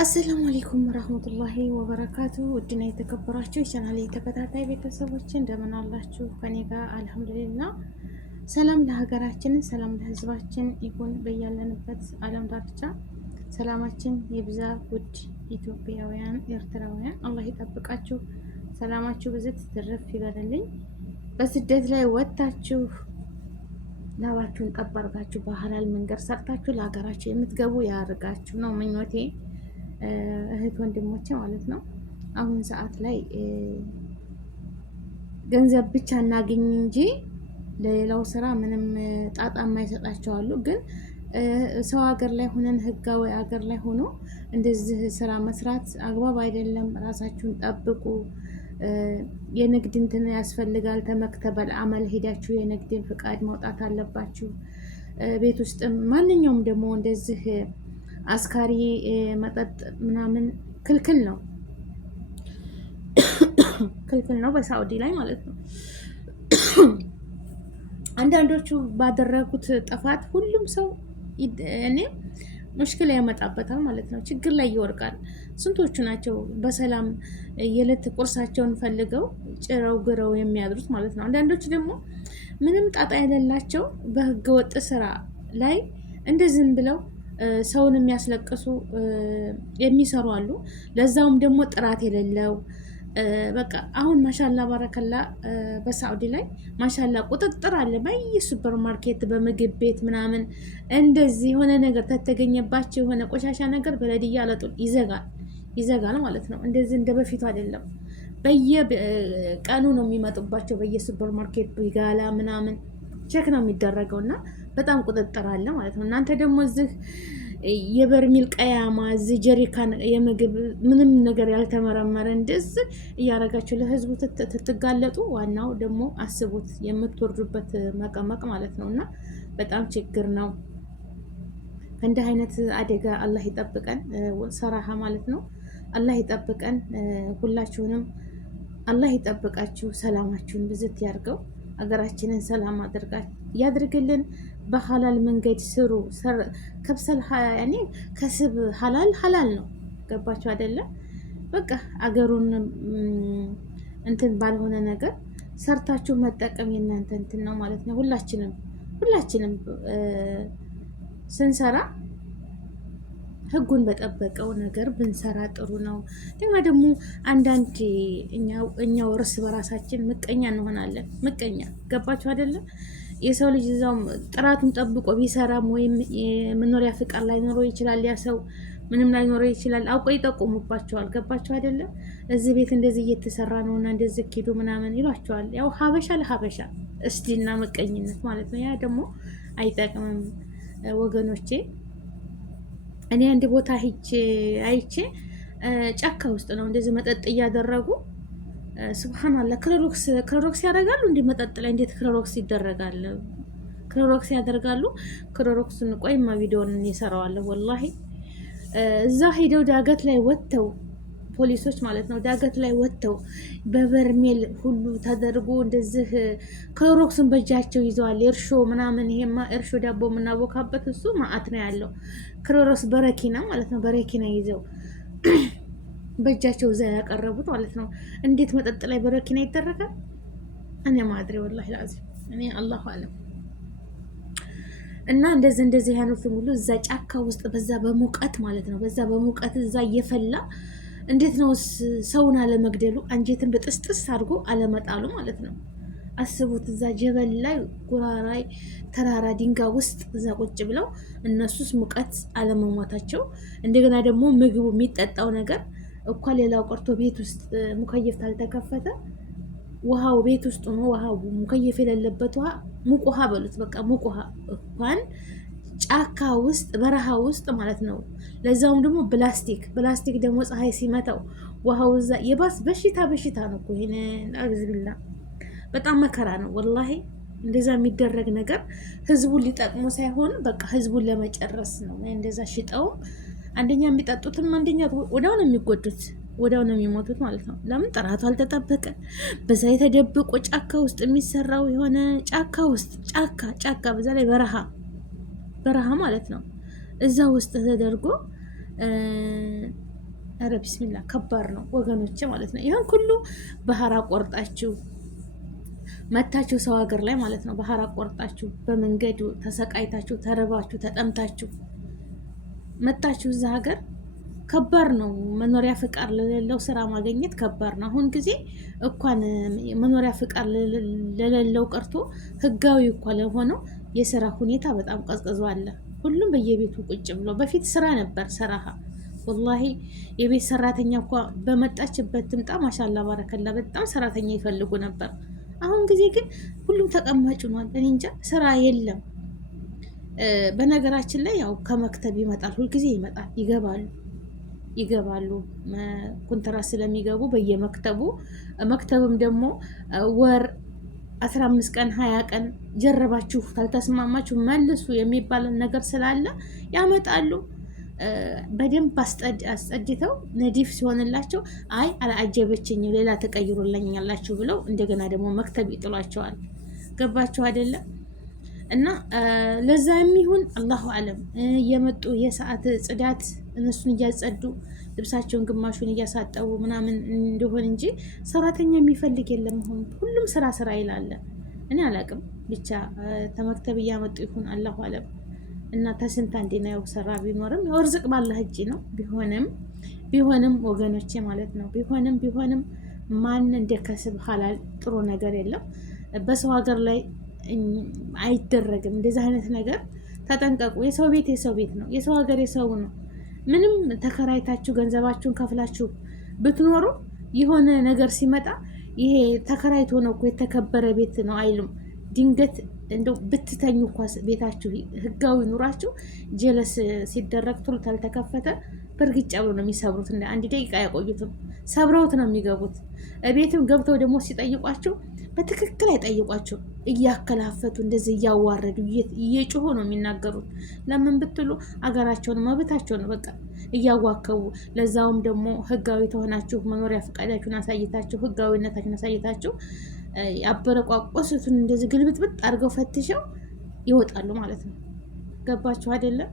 አሰላሙ አለይኩም ወራህመቱላሂ ወበረካቱ። ውድና የተከበራችሁ የቻናሌ ተከታታይ ቤተሰቦች እንደምን አላችሁ? ከኔ ጋር አልሐምዱሊላህ። ሰላም ለሀገራችን፣ ሰላም ለሕዝባችን ይሁን። በያለንበት ዓለም ዳርቻ ሰላማችን ይብዛ። ውድ ኢትዮጵያውያን፣ ኤርትራውያን አላህ ይጠብቃችሁ። ሰላማችሁ ብዝት ትርፍ ይበልልኝ። በስደት ላይ ወጥታችሁ ላባችሁን ጠብ አድርጋችሁ በሐላል መንገድ ሰርታችሁ ለሀገራችሁ የምትገቡ ያርጋችሁ ነው ምኞቴ። እህት ወንድሞቼ ማለት ነው። አሁን ሰዓት ላይ ገንዘብ ብቻ እናገኝ እንጂ ለሌላው ስራ ምንም ጣጣ የማይሰጣቸው አሉ። ግን ሰው ሀገር ላይ ሆነን ህጋዊ ሀገር ላይ ሆኖ እንደዚህ ስራ መስራት አግባብ አይደለም። ራሳችሁን ጠብቁ። የንግድ እንትን ያስፈልጋል። ተመክተበል አመል ሄዳችሁ የንግድን ፍቃድ ማውጣት አለባችሁ። ቤት ውስጥ ማንኛውም ደግሞ እንደዚህ አስካሪ መጠጥ ምናምን ክልክል ነው፣ ክልክል ነው በሳዑዲ ላይ ማለት ነው። አንዳንዶቹ ባደረጉት ጥፋት ሁሉም ሰው እኔ ሙሽኪል ያመጣበታል ማለት ነው። ችግር ላይ ይወርቃል። ስንቶቹ ናቸው በሰላም የዕለት ቁርሳቸውን ፈልገው ጭረው ግረው የሚያድሩት ማለት ነው። አንዳንዶቹ ደግሞ ምንም ጣጣ የሌላቸው በህገ ወጥ ስራ ላይ እንደዝም ብለው ሰውን የሚያስለቅሱ የሚሰሩ አሉ። ለዛውም ደግሞ ጥራት የሌለው በቃ አሁን ማሻላ ባረከላ በሳዑዲ ላይ ማሻላ ቁጥጥር አለ። በየሱፐር ማርኬት በምግብ ቤት ምናምን እንደዚህ የሆነ ነገር ተተገኘባቸው የሆነ ቆሻሻ ነገር በለድያ አለጡን ይዘጋል ማለት ነው። እንደዚህ እንደ በፊቱ አይደለም። በየቀኑ ነው የሚመጡባቸው በየሱፐር ማርኬት ቢጋላ ምናምን ቼክ ነው የሚደረገው እና በጣም ቁጥጥር አለ ማለት ነው። እናንተ ደግሞ እዚህ የበርሚል ቀያማ እዚህ ጀሪካን የምግብ ምንም ነገር ያልተመረመረ እንደዚህ እያደረጋችሁ ለህዝቡ ትትጋለጡ። ዋናው ደግሞ አስቡት የምትወርዱበት መቀመቅ ማለት ነው እና በጣም ችግር ነው። ከእንዲህ አይነት አደጋ አላህ ይጠብቀን። ሰራሃ ማለት ነው። አላህ ይጠብቀን። ሁላችሁንም አላህ ይጠብቃችሁ። ሰላማችሁን ብዝት ያርገው። ሀገራችንን ሰላም ያድርግልን። በሐላል መንገድ ስሩ። ከብሰል ያኔ ከስብ ሐላል ነው። ገባችሁ አይደለም? በቃ አገሩን እንትን ባልሆነ ነገር ሰርታችሁ መጠቀም የእናንተ እንትን ነው ማለት ነው። ሁላችንም ስንሰራ ህጉን በጠበቀው ነገር ብንሰራ ጥሩ ነው። ደግሞ አንዳንድ እኛው እርስ በራሳችን ምቀኛ እንሆናለን። ምቀኛ ገባችሁ አይደለም? የሰው ልጅ እዛው ጥራቱን ጠብቆ ቢሰራም ወይም የመኖሪያ ፍቃድ ላይኖረው ይችላል። ያ ሰው ምንም ላይኖረው ይችላል። አውቀው ይጠቁሙባቸዋል። ገባችሁ አይደለም? እዚህ ቤት እንደዚህ እየተሰራ ነውና እንደዚህ ኪዱ ምናምን ይሏቸዋል። ያው ሀበሻ ለሀበሻ እስዲና ምቀኝነት ማለት ነው። ያ ደግሞ አይጠቅምም ወገኖቼ። እኔ አንድ ቦታ አይቼ ጫካ ውስጥ ነው እንደዚህ መጠጥ እያደረጉ ሱብሃንአላህ። ክሎሮክስ ያደርጋሉ። እንዴ መጠጥ ላይ እንዴት ክሎሮክስ ይደረጋል? ክሎሮክስ ያደርጋሉ። ክሎሮክስን ቆይማ ቪዲዮን እሰራዋለሁ ወላሂ። እዛ ሄደው ዳገት ላይ ወጥተው ፖሊሶች ማለት ነው ዳገት ላይ ወጥተው በበርሜል ሁሉ ተደርጎ እንደዚህ ክሎሮክስን በእጃቸው ይዘዋል። እርሾ ምናምን ይሄማ እርሾ ዳቦ የምናቦካበት እሱ ማአት ነው ያለው። ክሎሮክስ በረኪና ማለት ነው በረኪና ይዘው በእጃቸው እዛ ያቀረቡት ማለት ነው። እንዴት መጠጥ ላይ በረኪና ይደረጋል? እኔ ማድሬ ወላሂ ላዚም እኔ አላሁ አለም። እና እንደዚህ ያኑትን ሁሉ እዛ ጫካ ውስጥ በዛ በሙቀት ማለት ነው በዛ በሙቀት እዛ እየፈላ እንዴት ነው ሰውን አለመግደሉ አንጀትን በጥስጥስ አድርጎ አለመጣሉ ማለት ነው። አስቡት እዛ ጀበል ላይ ጉራራይ ተራራ ድንጋይ ውስጥ እዛ ቁጭ ብለው እነሱስ ሙቀት አለመሟታቸው። እንደገና ደግሞ ምግቡ የሚጠጣው ነገር እኳ ሌላው ቀርቶ ቤት ውስጥ ሙከየፍ ታልተከፈተ ውሃው ቤት ውስጥ ነው። ውሃው ሙከየፍ የሌለበት ውሃ ሙቅ ውሃ በሉት በቃ ሙቅ ውሃ እንኳን ጫካ ውስጥ በረሃ ውስጥ ማለት ነው። ለዛውም ደግሞ ፕላስቲክ ደግሞ ፀሐይ ሲመታው ውሃው እዛ የባስ በሽታ ነው እኮ ይሄን አግዝብላ በጣም መከራ ነው ወላሂ። እንደዛ የሚደረግ ነገር ህዝቡን ሊጠቅሙ ሳይሆን በቃ ህዝቡን ለመጨረስ ነው። እንደዛ ሽጠው አንደኛ የሚጠጡትም አንደኛ ወዲያው ነው የሚጎዱት፣ ወዲያው ነው የሚሞቱት ማለት ነው። ለምን ጥራቱ አልተጠበቀ። በዛ የተደብቆ ጫካ ውስጥ የሚሰራው የሆነ ጫካ ውስጥ ጫካ በዛ ላይ በረሃ ማለት ነው። እዛ ውስጥ ተደርጎ ኧረ ቢስሚላ ከባድ ነው ወገኖች ማለት ነው። ይህን ሁሉ ባህር አቆርጣችሁ መታችሁ ሰው ሀገር ላይ ማለት ነው። ባህር አቆርጣችሁ በመንገዱ ተሰቃይታችሁ ተርባችሁ ተጠምታችሁ መታችሁ እዛ ሀገር ከባድ ነው። መኖሪያ ፍቃድ ለሌለው ስራ ማግኘት ከባድ ነው። አሁን ጊዜ እንኳን መኖሪያ ፍቃድ ለሌለው ቀርቶ ህጋዊ እኳ ለሆነው የስራ ሁኔታ በጣም ቀዝቅዟል። ሁሉም በየቤቱ ቁጭ ብሎ በፊት ስራ ነበር ሰራሃ ወላሂ የቤት ሰራተኛ እኳ በመጣችበት ትምጣ ማሻላ ባረከላ በጣም ሰራተኛ ይፈልጉ ነበር። አሁን ጊዜ ግን ሁሉም ተቀማጭ ሆኗል። እኔ እንጃ ስራ የለም። በነገራችን ላይ ያው ከመክተብ ይመጣል፣ ሁልጊዜ ይመጣል፣ ይገባሉ ኮንትራት ስለሚገቡ በየመክተቡ መክተብም ደግሞ ወር 15 ቀን 20 ቀን ጀረባችሁ ካልተስማማችሁ መልሱ የሚባል ነገር ስላለ ያመጣሉ። በደንብ አስጸድተው ነዲፍ ሲሆንላቸው አይ አላአጀበችኝ ሌላ ተቀይሮልኛላችሁ ብለው እንደገና ደግሞ መክተብ ይጥሏቸዋል። ገባችሁ አይደለም? እና ለዛ የሚሆን አላሁ አለም የመጡ የሰዓት ጽዳት እነሱን እያጸዱ ልብሳቸውን ግማሹን እያሳጠቡ ምናምን እንደሆን እንጂ ሰራተኛ የሚፈልግ የለም። አሁን ሁሉም ስራ ይላለ። እኔ አላቅም ብቻ ተመክተብ እያመጡ ይሁን አላሁ አለም። እና ተስንት አንዴ ነው ያው ሰራ ቢኖርም ያው ርዝቅ ባላህ እጅ ነው። ቢሆንም ወገኖቼ ማለት ነው ቢሆንም ማን እንደ ከስብ ሐላል ጥሩ ነገር የለም። በሰው ሀገር ላይ አይደረግም እንደዚህ አይነት ነገር። ተጠንቀቁ። የሰው ቤት ነው። የሰው ሀገር የሰው ነው። ምንም ተከራይታችሁ ገንዘባችሁን ከፍላችሁ ብትኖሩ የሆነ ነገር ሲመጣ ይሄ ተከራይቶ ነው እኮ የተከበረ ቤት ነው አይሉም። ድንገት እንደው ብትተኙ እንኳ ቤታችሁ ህጋዊ ኑራችሁ ጀለስ ሲደረግ ቶሎ ታልተከፈተ በእርግጫ ብሎ ነው የሚሰብሩት። እንደ አንድ ደቂቃ ያቆዩትም ሰብረውት ነው የሚገቡት። ቤትም ገብተው ደግሞ ሲጠይቋቸው በትክክል አይጠይቋቸው። እያከላፈቱ እንደዚህ እያዋረዱ እየጮሆ ነው የሚናገሩት። ለምን ብትሉ አገራቸውን መብታቸው ነው በቃ እያዋከቡ። ለዛውም ደግሞ ህጋዊ ተሆናችሁ መኖሪያ ፈቃዳችሁን አሳይታችሁ ህጋዊነታችሁን አሳይታችሁ ያበረቋቆሱትን እንደዚህ ግልብጥብጥ አድርገው ፈትሸው ይወጣሉ ማለት ነው። ገባችሁ አይደለም?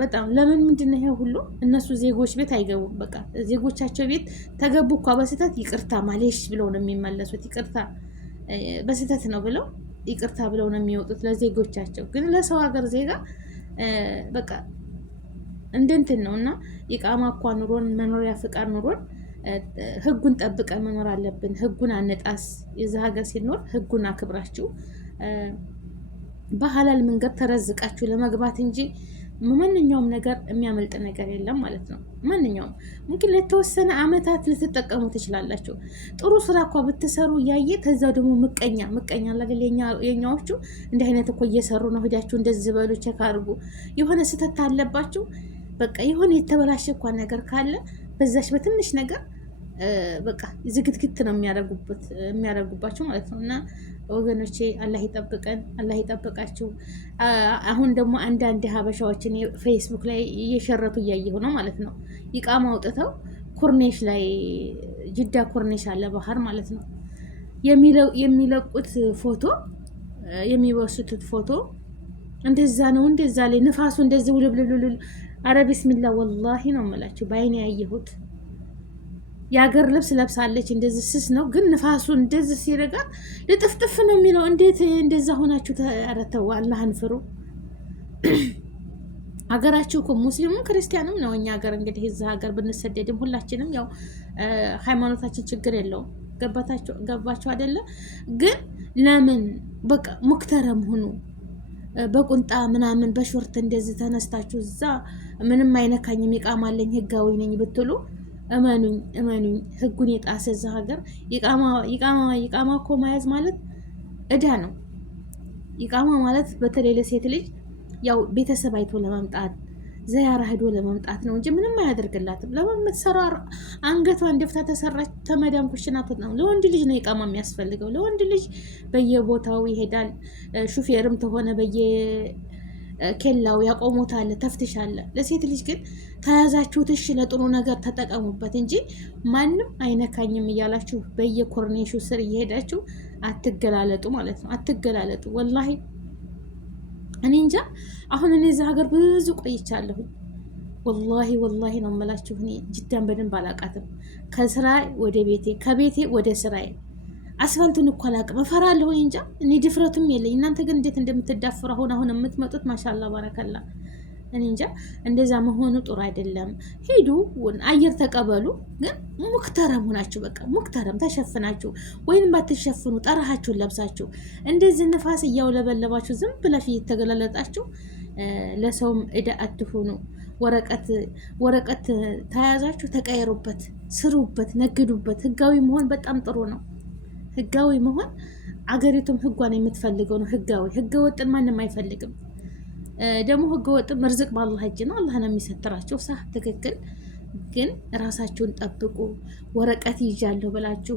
በጣም ለምን ምንድነው ይሄ ሁሉ? እነሱ ዜጎች ቤት አይገቡም። በቃ ዜጎቻቸው ቤት ተገቡ እኳ በስህተት ይቅርታ ማሌሽ ብለው ነው የሚመለሱት። ይቅርታ በስህተት ነው ብለው ይቅርታ ብለው ነው የሚወጡት ለዜጎቻቸው። ግን ለሰው ሀገር ዜጋ በቃ እንደንትን ነው። እና ኢቃማ እኳ ኑሮን መኖሪያ ፍቃድ ኑሮን ህጉን ጠብቀን መኖር አለብን። ህጉን አነጣስ። የዛ ሀገር ሲኖር ህጉን አክብራችሁ በሐላል መንገድ ተረዝቃችሁ ለመግባት እንጂ ማንኛውም ነገር የሚያመልጥ ነገር የለም ማለት ነው። ማንኛውም ሙምኪን ለተወሰነ አመታት ልትጠቀሙ ትችላላችሁ። ጥሩ ስራ እኮ ብትሰሩ እያየ ከዛው ደግሞ ምቀኛ አይደል? የኛዎቹ እንዲህ አይነት እኮ እየሰሩ ነው። ሄዳችሁ እንደዚህ በሉ፣ ቼክ አድርጉ። የሆነ ስህተት አለባችሁ በቃ የሆነ የተበላሸ እንኳን ነገር ካለ በዛች በትንሽ ነገር በቃ ዝግትግት ነው የሚያደርጉባቸው ማለት ነው። እና ወገኖቼ አላህ ይጠብቀን፣ አላህ ይጠብቃችሁ። አሁን ደግሞ አንዳንድ ሀበሻዎችን ፌስቡክ ላይ እየሸረቱ እያየሁ ነው ማለት ነው። ኢቃማ አውጥተው ኮርኔሽ ላይ ጅዳ ኮርኔሽ አለ ባህር ማለት ነው የሚለቁት ፎቶ የሚወስቱት ፎቶ እንደዛ ነው። እንደዛ ላይ ንፋሱ እንደዚህ ውልብልብልል። አረ ቢስሚላ ወላሂ ነው የምላችሁ በአይኔ ያየሁት። የሀገር ልብስ ለብሳለች እንደዚህ ስስ ነው፣ ግን ንፋሱ እንደዚህ ሲረጋት ልጥፍጥፍ ነው የሚለው። እንዴት እንደዛ ሆናችሁ ተረተው? አላህን ፍሩ። ሀገራችሁ እኮ ሙስሊሙም ክርስቲያንም ነው። እኛ ሀገር እንግዲህ እዛ ሀገር ብንሰደድም ሁላችንም ያው ሃይማኖታችን ችግር የለውም። ገባችሁ አይደለ? ግን ለምን በቃ ሙክተረም ሁኑ። በቁንጣ ምናምን በሾርት እንደዚህ ተነስታችሁ እዛ ምንም አይነካኝም ይቃማለኝ ህጋዊ ነኝ ብትሉ እመኑኝ ህጉን የጣሰ እዛ ሀገር ይቃማ እኮ መያዝ ማለት እዳ ነው። ይቃማ ማለት በተለይ ለሴት ልጅ ያው ቤተሰብ አይቶ ለመምጣት ዘያራ ሄዶ ለመምጣት ነው እንጂ ምንም አያደርግላትም። ለምን የምትሰራ አንገቷን ደፍታ ተሰራች ተመዳም ኩሽና ነው። ለወንድ ልጅ ነው ይቃማ የሚያስፈልገው። ለወንድ ልጅ በየቦታው ይሄዳል። ሹፌርም ተሆነ በየኬላው ያቆሙታል፣ ተፍትሻለ። ለሴት ልጅ ግን ተያዛችሁት እሺ ለጥሩ ነገር ተጠቀሙበት እንጂ ማንም አይነካኝም እያላችሁ በየኮርኔሹ ስር እየሄዳችሁ አትገላለጡ ማለት ነው። አትገላለጡ ወላሂ። እኔ እንጃ። አሁን እኔ እዛ ሀገር ብዙ ቆይቻለሁ። ወላሂ ወላሂ ነው የምላችሁ። እኔ ጅዳን በደንብ አላውቃትም። ከስራ ወደ ቤቴ፣ ከቤቴ ወደ ስራዬ። አስፋልቱን እኮ አላውቅም፣ እፈራለሁ እንጃ። እኔ ድፍረቱም የለኝ። እናንተ ግን እንዴት እንደምትዳፍሩ አሁን የምትመጡት ማሻላ ባረከላ። እኔ እንጃ። እንደዛ መሆኑ ጥሩ አይደለም። ሂዱ፣ አየር ተቀበሉ። ግን ሙክተረም ሆናችሁ በቃ ሙክተረም ተሸፍናችሁ፣ ወይም ባትሸፍኑ ጠራሃችሁን ለብሳችሁ እንደዚህ ንፋስ እያውለበለባችሁ ዝም ብላችሁ እየተገላለጣችሁ ለሰውም እዳ አትሆኑ። ወረቀት ተያዛችሁ ተቀየሩበት፣ ስሩበት፣ ነግዱበት። ህጋዊ መሆን በጣም ጥሩ ነው። ህጋዊ መሆን አገሪቱም ህጓን የምትፈልገው ነው። ህገ ወጥን ማንም አይፈልግም። ደግሞ ህገ ወጥን መርዝቅ በአላህ እጅ ነው። አላህ ነው የሚሰጥራቸው። ሳ ትክክል። ግን ራሳችሁን ጠብቁ። ወረቀት ይዣለሁ ብላችሁ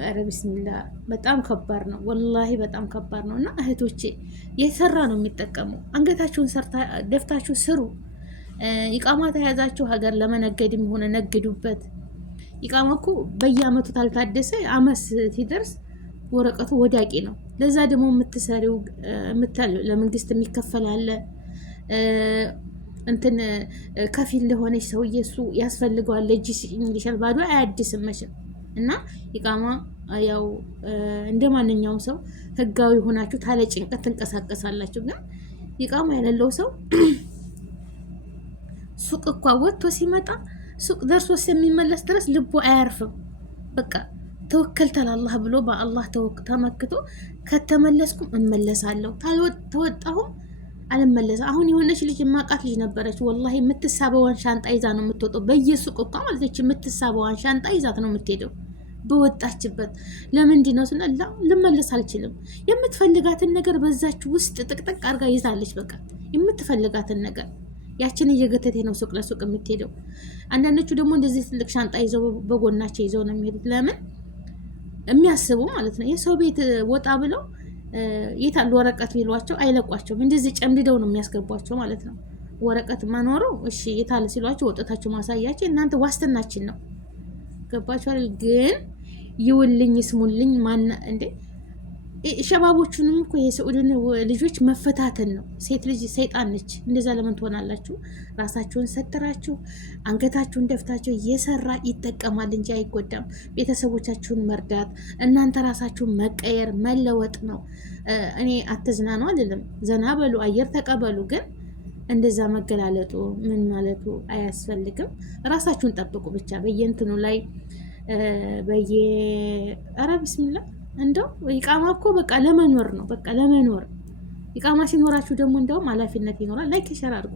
ኧረ ቢስሚላ በጣም ከባድ ነው። ወላሂ በጣም ከባድ ነው። እና እህቶቼ የሰራ ነው የሚጠቀመው። አንገታችሁን ደፍታችሁ ስሩ። ኢቃማ ተያዛችሁ ሀገር ለመነገድም ሆነ ነግዱበት። ኢቃማ እኮ በየአመቱ ታልታደሰ አመት ሲደርስ ወረቀቱ ወዳቂ ነው። ለዛ ደግሞ የምትሰሪው ለመንግስት የሚከፈል አለ። እንትን ከፊል ለሆነች ሰውዬ እሱ ያስፈልገዋል። ለእጅ ይልሻል፣ ባዶ አያድስም መቼም። እና ኢቃማ ያው እንደ ማንኛውም ሰው ህጋዊ ሆናችሁ ታለ ጭንቀት ትንቀሳቀሳላችሁ። ግን ኢቃማ የሌለው ሰው ሱቅ እኳ ወጥቶ ሲመጣ ሱቅ ደርሶ የሚመለስ ድረስ ልቡ አያርፍም። በቃ ተወከልተል አላህ ብሎ በአላህ ተመክቶ ከተመለስኩም እመለሳለሁ፣ ተወጣሁም አልመለስም። አሁን የሆነች ልጅ የማውቃት ልጅ ነበረች። ወላሂ የምትሳበዋን ሻንጣ ይዛ ነው የምትወጣው። በየሱቅ እኳ ማለተች የምትሳበዋን ሻንጣ ይዛት ነው የምትሄደው በወጣችበት። ለምንድን ነው ስንል ልመለስ አልችልም። የምትፈልጋትን ነገር በዛች ውስጥ ጥቅጥቅ አድርጋ ይዛለች። በቃ የምትፈልጋትን ነገር ያችን እየገተቴ ነው ሱቅ ለሱቅ የምትሄደው። አንዳንዶቹ ደግሞ እንደዚህ ትልቅ ሻንጣ ይዘው በጎናቸው ይዘው ነው የሚሄዱት። ለምን የሚያስቡ ማለት ነው። የሰው ቤት ወጣ ብለው የታሉ ወረቀት ቢሏቸው አይለቋቸውም። እንደዚህ ጨምድደው ነው የሚያስገቧቸው ማለት ነው። ወረቀት ማኖረው እሺ የታለ ሲሏቸው ወጥታችሁ ማሳያቸው እናንተ ዋስትናችን ነው። ገባችኋል? ግን ይውልኝ ስሙልኝ ማና እንዴ ሸባቦቹንም እኮ የሰዑድን ልጆች መፈታተን ነው። ሴት ልጅ ሰይጣን ነች። እንደዛ ለምን ትሆናላችሁ? ራሳችሁን ሰትራችሁ አንገታችሁን ደፍታችሁ እየሰራ ይጠቀማል እንጂ አይጎዳም። ቤተሰቦቻችሁን መርዳት፣ እናንተ ራሳችሁን መቀየር መለወጥ ነው። እኔ አትዝናኑ አልልም፣ ዘና በሉ፣ አየር ተቀበሉ። ግን እንደዛ መገላለጡ ምን ማለቱ አያስፈልግም። ራሳችሁን ጠብቁ ብቻ። በየእንትኑ ላይ ኧረ ቢስሚላ እንደው ኢቃማ እኮ በቃ ለመኖር ነው። በቃ ለመኖር ኢቃማ ሲኖራችሁ ደግሞ እንደውም ኃላፊነት ይኖራል። ላይክ ሸር አድርጉ።